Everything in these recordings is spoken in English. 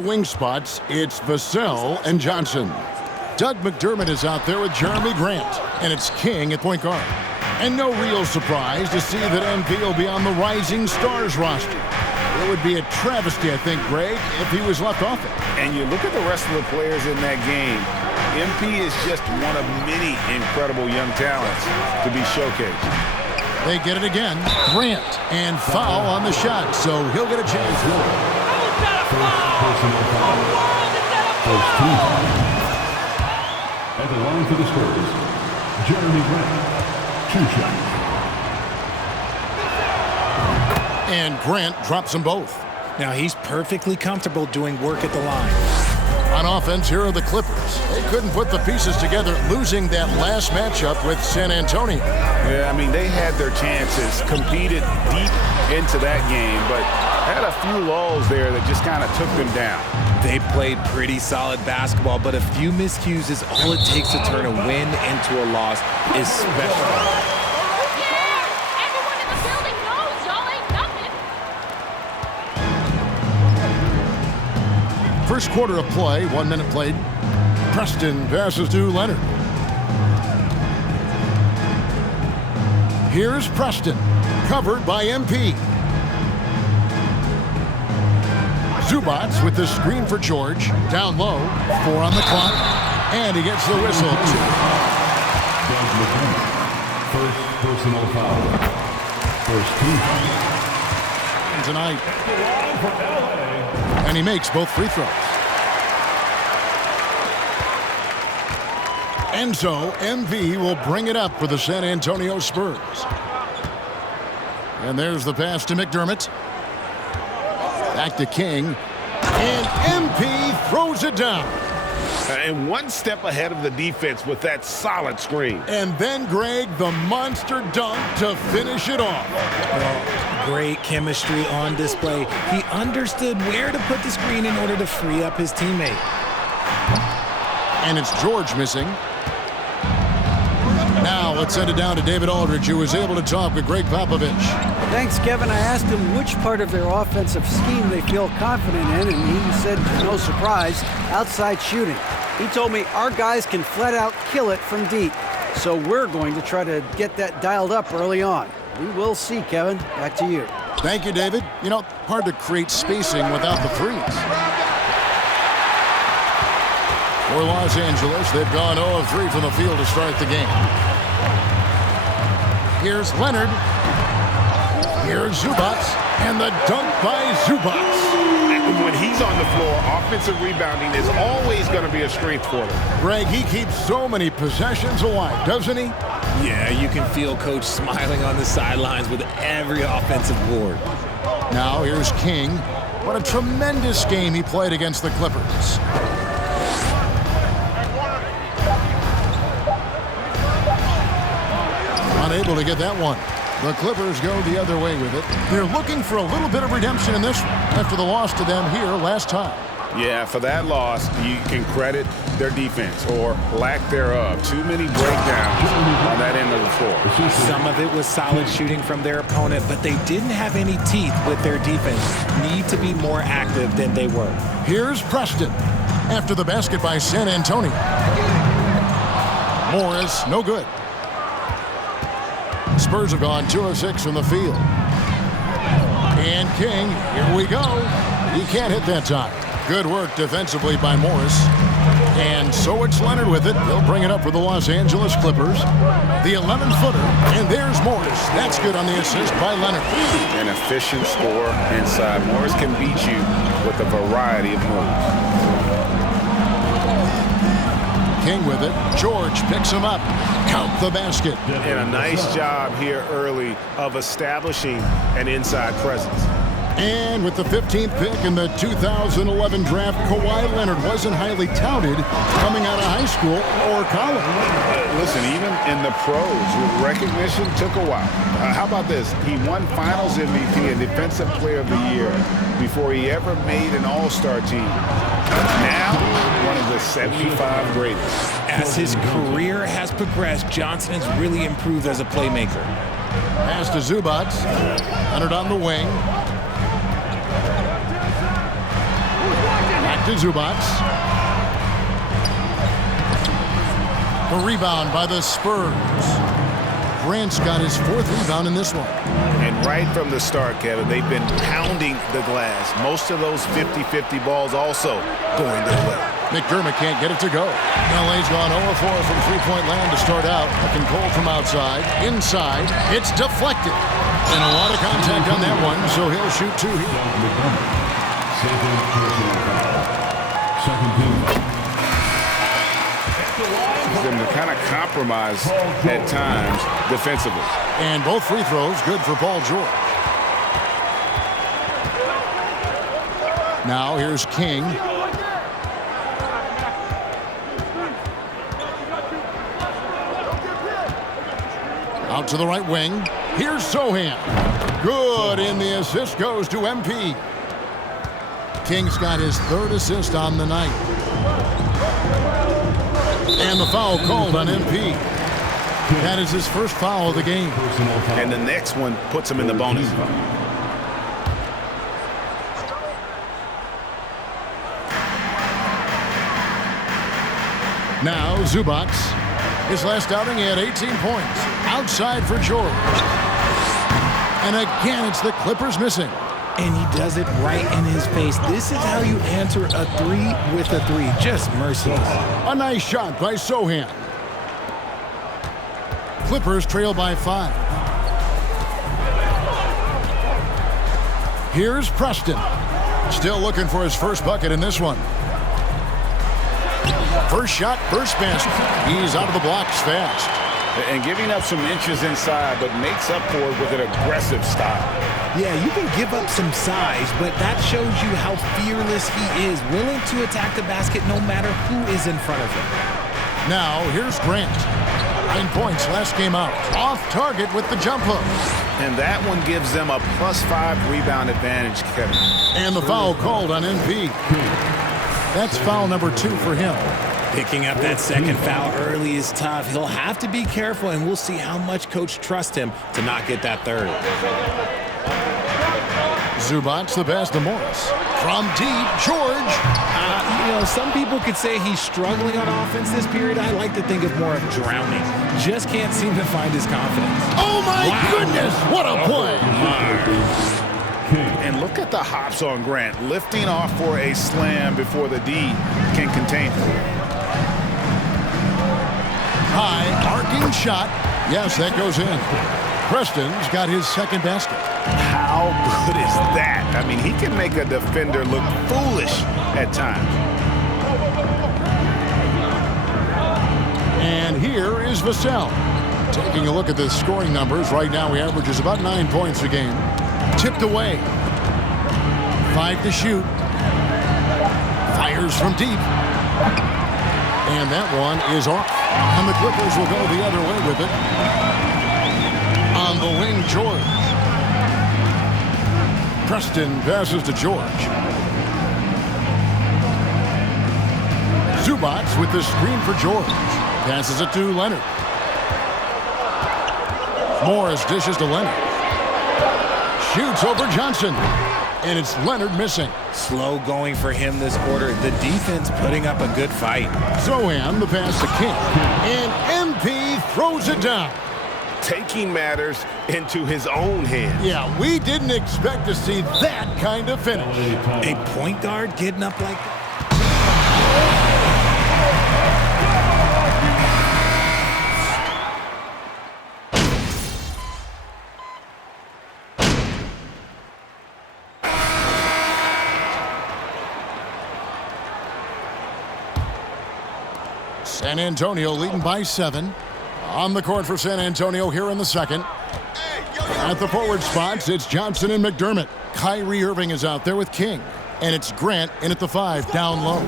Wing spots, it's Vassell and Johnson. Doug McDermott is out there with Jeremy Grant, and it's King at point guard. And no real surprise to see that MP will be on the Rising Stars roster. It would be a travesty, I think, Greg, if he was left off it. And you look at the rest of the players in that game, MP is just one of many incredible young talents to be showcased. They get it again. Grant, and foul on the shot, so he'll get a chance. First team. At the line for the Spurs, Jeremy Grant, 2 shots. And Grant drops them both. Now he's perfectly comfortable doing work at the line. On offense, here are the Clippers. They couldn't put the pieces together, losing that last matchup with San Antonio. Yeah, I mean, they had their chances, competed deep into that game, but had a few lulls there that just kind of took them down. They played pretty solid basketball, but a few miscues is all it takes to turn a win into a loss, especially. First quarter of play, 1 minute played. Preston passes to Leonard. Here's Preston, covered by MP. Zubats with the screen for George. Down low, 4 on the clock, and he gets the whistle. First personal foul. First team. Tonight. And he makes both free throws. And so MV will bring it up for the San Antonio Spurs. And there's the pass to McDermott. Back to King. And MP throws it down. And one step ahead of the defense with that solid screen. And then, Greg, the monster dunk to finish it off. Well, great chemistry on display. He understood where to put the screen in order to free up his teammate. And it's George missing. Now let's send it down to David Aldridge, who was able to talk with Greg Popovich. Thanks, Kevin. I asked him which part of their offensive scheme they feel confident in, and he said, no surprise, outside shooting. He told me our guys can flat out kill it from deep. So we're going to try to get that dialed up early on. We will see, Kevin. Back to you. Thank you, David. You know, hard to create spacing without the threes. For Los Angeles, they've gone 0 of 3 from the field to start the game. Here's Leonard. Here's Zubats. And the dunk by Zubats. When he's on the floor, offensive rebounding is always going to be a strength for them. Greg, he keeps so many possessions alive, doesn't he? Yeah, you can feel Coach smiling on the sidelines with every offensive board. Now here's King. What a tremendous game he played against the Clippers. Unable to get that one. The Clippers go the other way with it. They're looking for a little bit of redemption in this one after the loss to them here last time. Yeah, for that loss, you can credit their defense or lack thereof. Too many breakdowns on that end of the floor. Some of it was solid shooting from their opponent, but they didn't have any teeth with their defense. Need to be more active than they were. Here's Preston after the basket by San Antonio. Morris, no good. Spurs have gone 2 of 6 from the field. And King, here we go. He can't hit that time. Good work defensively by Morris. And so it's Leonard with it. He'll bring it up for the Los Angeles Clippers. The 11-footer, and there's Morris. That's good on the assist by Leonard. An efficient scorer inside. Morris can beat you with a variety of moves. King with it. George picks him up. Count the basket. And a nice job here early of establishing an inside presence. And with the 15th pick in the 2011 draft, Kawhi Leonard wasn't highly touted coming out of high school or college. Listen, even in the pros, recognition took a while. How about this? He won Finals MVP and Defensive Player of the Year before he ever made an All-Star team. Now, one of the 75 greatest. As his career has progressed, Johnson has really improved as a playmaker. Pass to Zubats. Leonard on the wing. Back to Zubac. The rebound by the Spurs. Grant's got his 4th rebound in this one. And right from the start, Kevin, they've been pounding the glass. Most of those 50-50 balls also going their way. McDermott can't get it to go. LA's gone 0-4 from three-point land to start out. Looking cold from outside. Inside. It's deflected. And a lot of contact on that one, so he'll shoot 2 here. Second team. Them to kind of compromise at times defensively. And both free throws good for Paul George. Now here's King. Out to the right wing. Here's Sohan. Good, and the assist goes to MP. King's got his 3rd assist on the night. And the foul called on MP. That is his 1st foul of the game. And the next one puts him in the bonus. Now Zubac. His last outing, he had 18 points. Outside for George. And again, it's the Clippers missing. And he does it right in his face. This is how you answer a 3 with a 3. Just merciless. A nice shot by Sohan. Clippers trail by 5. Here's Preston. Still looking for his 1st bucket in this one. First shot, first basket. He's out of the blocks fast. And giving up some inches inside, but makes up for it with an aggressive style. Yeah, you can give up some size, but that shows you how fearless he is, willing to attack the basket no matter who is in front of him. Now, here's Grant. 9 points last game out. Off target with the jump hook. And that one gives them a +5 rebound advantage, Kevin. And the foul called on MP. That's foul number 2 for him. Picking up that 2nd foul early is tough. He'll have to be careful, and we'll see how much coach trusts him to not get that 3rd. Zubac the pass to Morris. From deep, George. Some people could say he's struggling on offense this period. I like to think of more of drowning. Just can't seem to find his confidence. Oh, my goodness. What a play. And look at the hops on Grant, lifting off for a slam before the D can contain him. High, arcing shot. Yes, that goes in. Preston's got his 2nd basket. How good is that? I mean, he can make a defender look foolish at times. And here is Vassell. Taking a look at the scoring numbers, right now he averages about 9 points a game. Tipped away. 5 to shoot. Fires from deep. And that one is off. And the Clippers will go the other way with it. On the wing, George. Preston passes to George. Zubac with the screen for George. Passes it to Leonard. Morris dishes to Leonard. Shoots over Johnson. And it's Leonard missing. Slow going for him this quarter. The defense putting up a good fight. Sohan the pass to King. And MP throws it down. Taking matters into his own hands. Yeah, we didn't expect to see that kind of finish. A point guard getting up like that. San Antonio leading by 7. On the court for San Antonio here in the 2nd. At the forward spots, it's Johnson and McDermott. Kyrie Irving is out there with King. And it's Grant in at the 5, down low.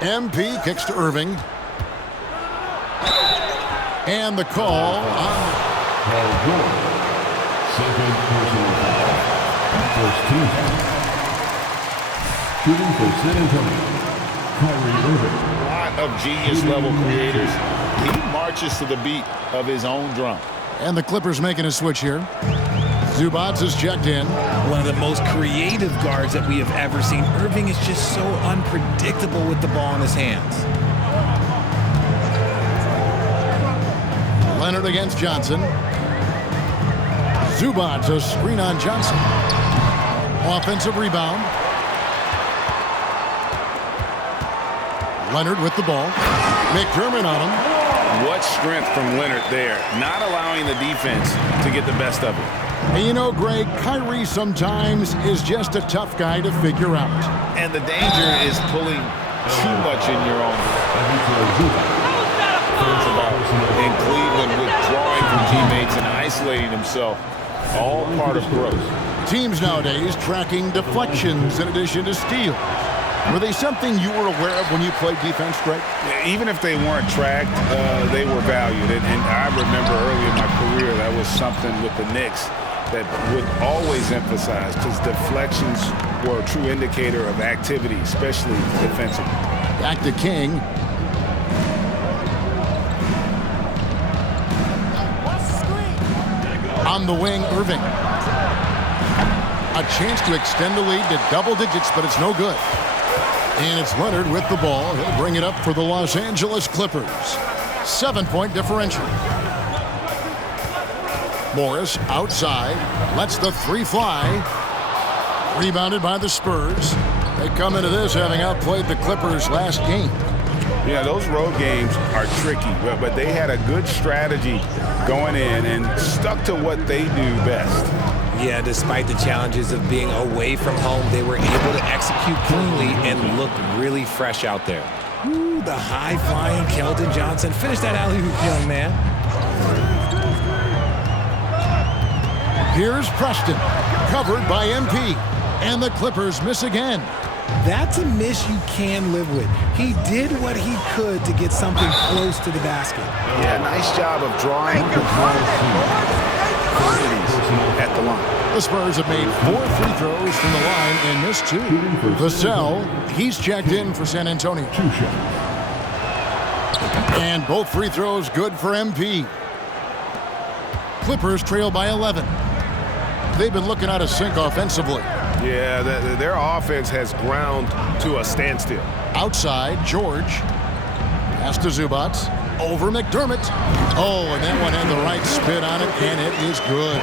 MP kicks to Irving. And the call on Paul George. 2nd personal foul. 1st team foul. Shooting for San Antonio, Kyrie Irving. Of genius level creators. He marches to the beat of his own drum. And the Clippers making a switch here. Zubats is checked in. One of the most creative guards that we have ever seen. Irving is just so unpredictable with the ball in his hands. Leonard against Johnson. Zubats a screen on Johnson. Offensive rebound. Leonard with the ball. McDermott on him. What strength from Leonard there, not allowing the defense to get the best of it. And you know, Greg, Kyrie sometimes is just a tough guy to figure out. And the danger is pulling too much in your own. It's about in Cleveland withdrawing from teammates and isolating himself. All part of growth. Teams nowadays tracking deflections in addition to steals. Were they something you were aware of when you played defense, Greg? Even if they weren't tracked, they were valued. And I remember early in my career that was something with the Knicks that would always emphasize, because deflections were a true indicator of activity, especially defensively. Back to King. On the wing, Irving. A chance to extend the lead to double digits, but it's no good. And it's Leonard with the ball. He'll bring it up for the Los Angeles Clippers. 7-point differential. Morris outside. Lets the three fly. Rebounded by the Spurs. They come into this having outplayed the Clippers last game. Yeah, those road games are tricky, but they had a good strategy going in and stuck to what they do best. Yeah, despite the challenges of being away from home, they were able to execute cleanly and look really fresh out there. Ooh, the high-flying Keldon Johnson. Finish that alley-oop, young man. Here's Preston, covered by MP, and the Clippers miss again. That's a miss you can live with. He did what he could to get something close to the basket. Yeah, nice job of drawing the at the line. The Spurs have made 4 free throws from the line and missed 2. Vassell, he's checked in for San Antonio. And both free throws good for MP. Clippers trail by 11. They've been looking out of sync offensively. Yeah, their offense has ground to a standstill. Outside, George. Pass to Zubats. Over McDermott. Oh, and that one had the right spin on it, and it is good.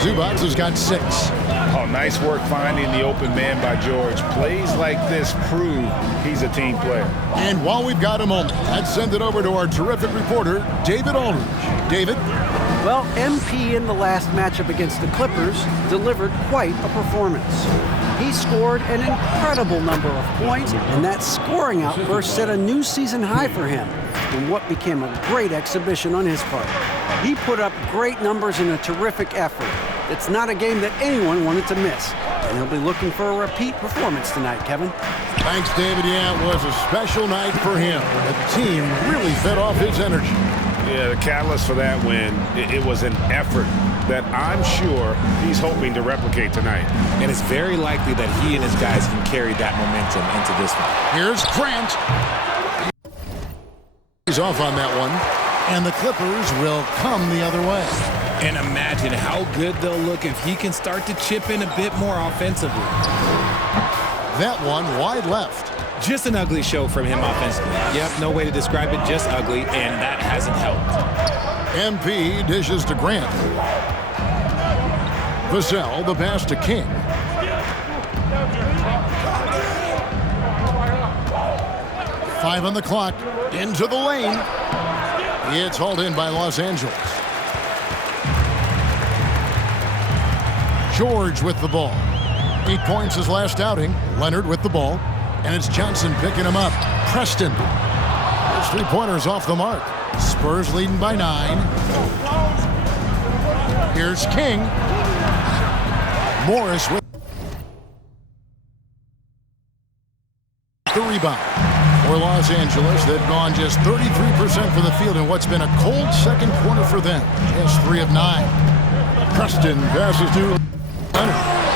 Zubats has got 6. Oh, nice work finding the open man by George. Plays like this prove he's a team player. And while we've got a moment, let's send it over to our terrific reporter, David Aldridge. David? Well, MP in the last matchup against the Clippers delivered quite a performance. He scored an incredible number of points, and that scoring outburst set a new season high for him in what became a great exhibition on his part. He put up great numbers in a terrific effort. It's not a game that anyone wanted to miss, and he'll be looking for a repeat performance tonight, Kevin. Thanks, David. Yeah, it was a special night for him. The team really fed off his energy. Yeah, the catalyst for that win, it was an effort that I'm sure he's hoping to replicate tonight. And it's very likely that he and his guys can carry that momentum into this one. Here's Grant. He's off on that one, and the Clippers will come the other way. And imagine how good they'll look if he can start to chip in a bit more offensively. That one wide left. Just an ugly show from him offensively. Yep, no way to describe it, just ugly, and that hasn't helped. MP dishes to Grant. Vassell, the pass to King. Five on the clock, into the lane. It's hauled in by Los Angeles. George with the ball. 8 points his last outing. Leonard with the ball. And it's Johnson picking him up. Preston. His three-pointers off the mark. Spurs leading by 9. Here's King. Morris with the rebound. For Los Angeles, they've gone just 33% from the field in what's been a cold second quarter for them. Just 3 of 9. Preston passes to Leonard.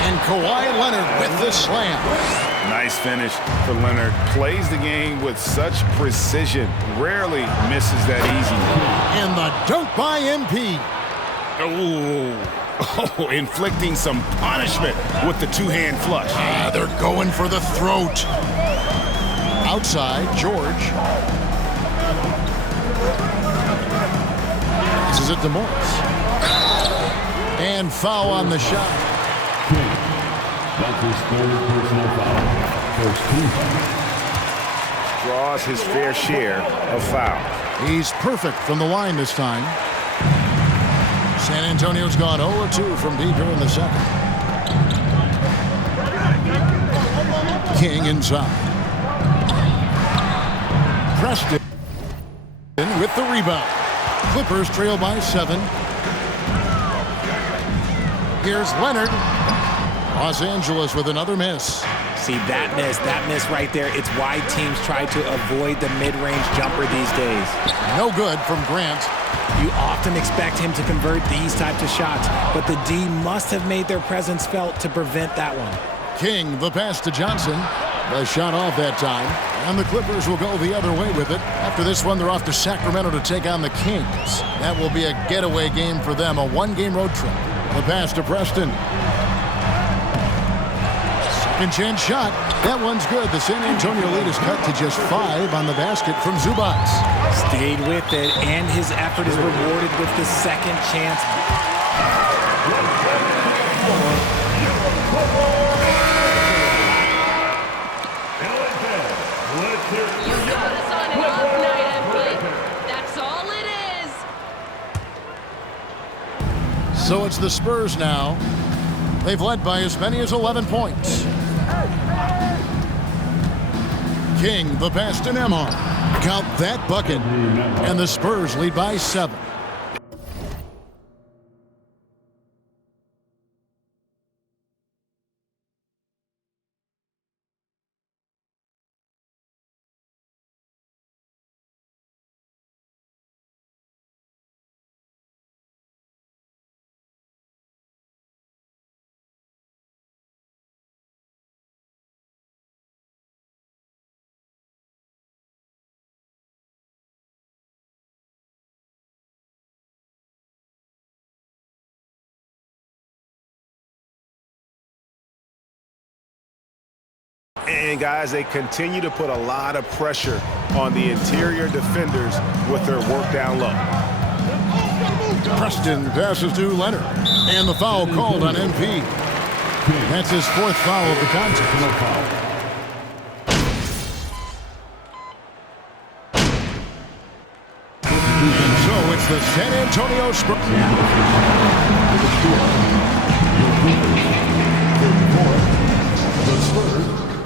And Kawhi Leonard with the slam. Nice finish for Leonard. Plays the game with such precision. Rarely misses that easy. And the dunk by MP. Oh, Oh, inflicting some punishment with the two-hand flush. They're going for the throat. Outside, George. This is it to Morris. And foul on the shot. That's his third personal foul. First team. Draws his fair share of fouls. He's perfect from the line this time. San Antonio's gone 0-2 from deep here in the second. King inside. Preston with the rebound. Clippers trail by 7. Here's Leonard. Los Angeles with another miss. See, that miss right there, it's why teams try to avoid the mid-range jumper these days. No good from Grant. You often expect him to convert these types of shots, but the D must have made their presence felt to prevent that one. King, the pass to Johnson. The shot off that time. And the Clippers will go the other way with it. After this one, they're off to Sacramento to take on the Kings. That will be a getaway game for them, a one-game road trip. The pass to Preston. Second chance shot. That one's good. The San Antonio lead is cut to just 5 on the basket from Zubac. Stayed with it, and his effort is rewarded with the second chance. You got us on an off night, MP. That's all it is. So it's the Spurs now. They've led by as many as 11 points. King, the pass to Nembhard. Count that bucket. And the Spurs lead by 7. And guys, they continue to put a lot of pressure on the interior defenders with their work down low. Preston passes to Leonard. And the foul called on MP. That's his 4th foul of the contest. So it's the San Antonio Spurs.